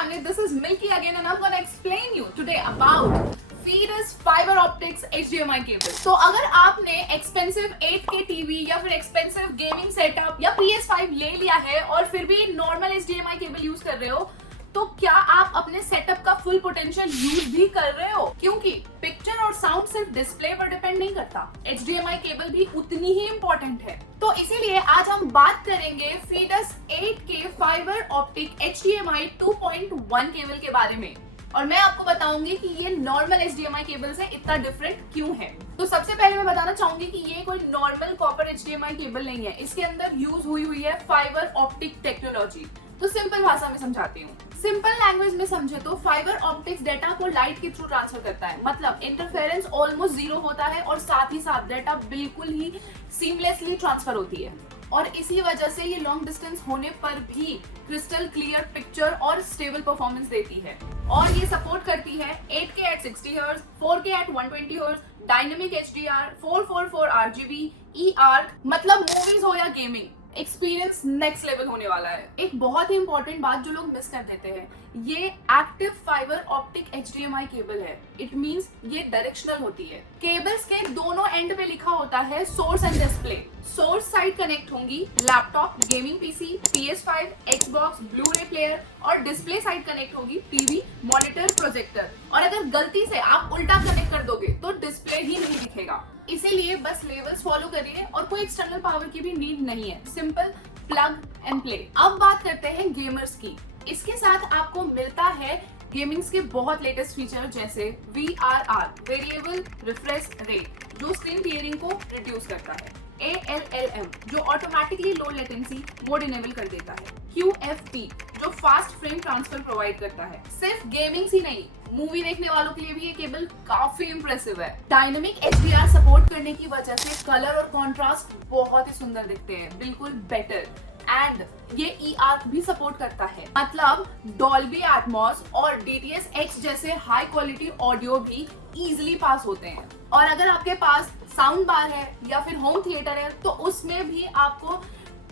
family, this is Milky again and I'm going to explain you today about Feedus fiber optics HDMI cable. तो अगर आपने expensive 8K TV या फिर expensive gaming setup या PS5 ले लिया है और फिर भी नॉर्मल HDMI केबल यूज कर रहे हो, तो क्या आप अपने सेटअप का फुल पोटेंशियल यूज भी कर रहे हो? क्योंकि पिक्चर और साउंड सिर्फ डिस्प्ले पर डिपेंड नहीं करता, HDMI केबल भी उतनी ही इम्पोर्टेंट है। तो इसीलिए आज हम बात करेंगे Feedus 8K fibre optic HDMI 2.1 cable के बारे में और मैं आपको बताऊंगी कि ये नॉर्मल HDMI केबल से इतना डिफरेंट क्यों है। तो सबसे पहले मैं बताना चाहूंगी कि ये कोई नॉर्मल कॉपर HDMI केबल नहीं है, इसके अंदर यूज हुई है फाइबर ऑप्टिक टेक्नोलॉजी। तो सिंपल भाषा में समझाती हूँ। सिंपल लैंग्वेज में समझे तो फाइबर ऑप्टिक्स डेटा को लाइट के थ्रू ट्रांसफर करता है, मतलब इंटरफेरेंस ऑलमोस्ट जीरो होता है और साथ ही साथ डेटा बिल्कुल ही सीमलेसली ट्रांसफर होती है और इसी वजह से ये लॉन्ग डिस्टेंस होने पर भी क्रिस्टल क्लियर पिक्चर और स्टेबल परफॉर्मेंस देती है। और ये सपोर्ट करती है 8K at 60 Hz, 4K at 120 Hz, dynamic HDR, 444 RGB, E-Arc, मतलब मूवीज हो या गेमिंग, एक्सपीरियंस नेक्स्ट लेवल होने वाला है। एक बहुत ही इंपॉर्टेंट बात जो लोग मिस कर देते हैं, ये active fibre optic HDMI cable है। इट मींस ये डायरेक्शनल होती है। केबल्स के दोनों एंड पे लिखा होता है source and display. Source side connect होंगी laptop, gaming PC, PS5, Xbox, blu-ray player और डिस्प्ले साइड कनेक्ट होगी टीवी, मॉनिटर, प्रोजेक्टर। और अगर गलती से आप उल्टा कनेक्ट कर दोगे तो डिस्प्ले ही नहीं दिखेगा। इसीलिए बस लेवल्स फॉलो करिए और कोई एक्सटर्नल पावर की भी नीड नहीं है, सिंपल प्लग एंड प्ले। अब बात करते हैं गेमर्स की। इसके साथ आपको मिलता है गेमिंग्स के बहुत लेटेस्ट फीचर जैसे VRR वेरिएबल रिफ्रेश रेट जो स्क्रीन टीयरिंग को रिड्यूस करता है, ALLM जो automatically low latency mode enable कर देता है, QFP जो फास्ट फ्रेम ट्रांसफर प्रोवाइड करता है। सिर्फ गेमिंग्स ही नहीं, मूवी देखने वालों के लिए भी ये केबल काफी इंप्रेसिव है। डायनेमिक HDR सपोर्ट करने की वजह से कलर और कॉन्ट्रास्ट बहुत ही सुंदर दिखते हैं, बिल्कुल बेटर। एंड ये E-Arc भी सपोर्ट करता है, मतलब डॉल्बी एटमॉस और DTS-X जैसे हाई क्वालिटी ऑडियो भी इजीली पास होते हैं। और अगर आपके पास साउंड बार है या फिर होम थिएटर है तो उसमें भी आपको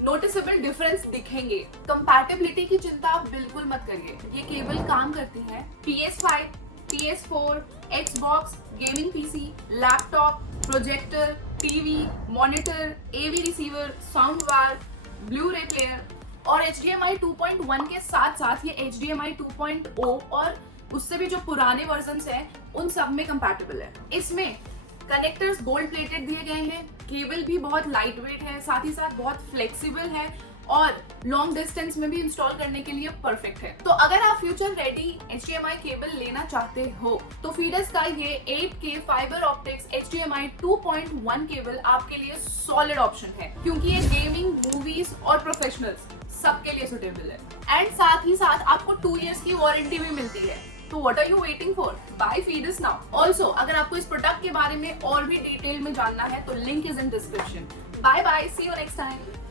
नोटिसेबल डिफरेंस दिखेंगे। कंपैटिबिलिटी की चिंता आप बिल्कुल मत करिए, ये केबल काम करती है PS5, PS4, Xbox, gaming PC, laptop, projector, TV, monitor, AV receiver, sound bar, Blu-ray player और HDMI 2.1 के साथ साथ ये HDMI 2.0 और उससे भी जो पुराने वर्जन्स हैं उन सब में कंपैटिबल है। इसमें कनेक्टर्स गोल्ड प्लेटेड दिए गए हैं, केबल भी बहुत लाइट वेट है, साथ ही साथ बहुत फ्लेक्सिबल है और लॉन्ग डिस्टेंस में भी इंस्टॉल करने के लिए परफेक्ट है। तो अगर आप फ्यूचर रेडी HDMI केबल लेना चाहते हो तो Feedus का ये 8K fibre optics HDMI 2.1 cable आपके लिए सॉलिड ऑप्शन है, क्योंकि ये गेमिंग, मूवीज और प्रोफेशनल्स सबके लिए सुटेबल है। एंड साथ ही साथ आपको 2 इयर्स की वारंटी भी मिलती है। तो what are you waiting for? Buy Feedus now. Also अगर आपको इस प्रोडक्ट के बारे में और भी डिटेल में जानना है तो link is in description. Bye bye, see you next time.